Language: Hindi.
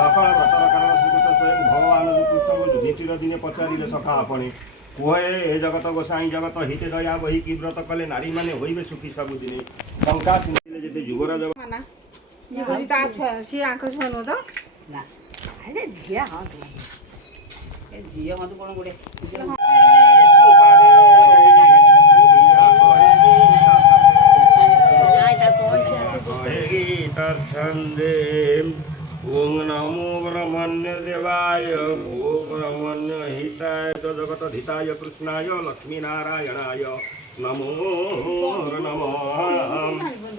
सफल व्रतर कारण श्रीकृष्ण स्वयं भगवान कृष्ण युधिष्ठिर दिने पचारे सखा आपणे कुहे हे जगत गोसाई जगत हिते दया बही कि व्रत कले नारी माने होइबे सुखी सबुदिने शंका सिंधिले जेते युवराज ये बोली ता सी आंख छुनो तो ना अरे झिया हां ए झिया मत कोन गुडे ओम नमो ब्रह्मण्य देवाय भो ब्रह्मण्य हिताय जगत हिताय कृष्णाय लक्ष्मी नारायणाय नमो नमः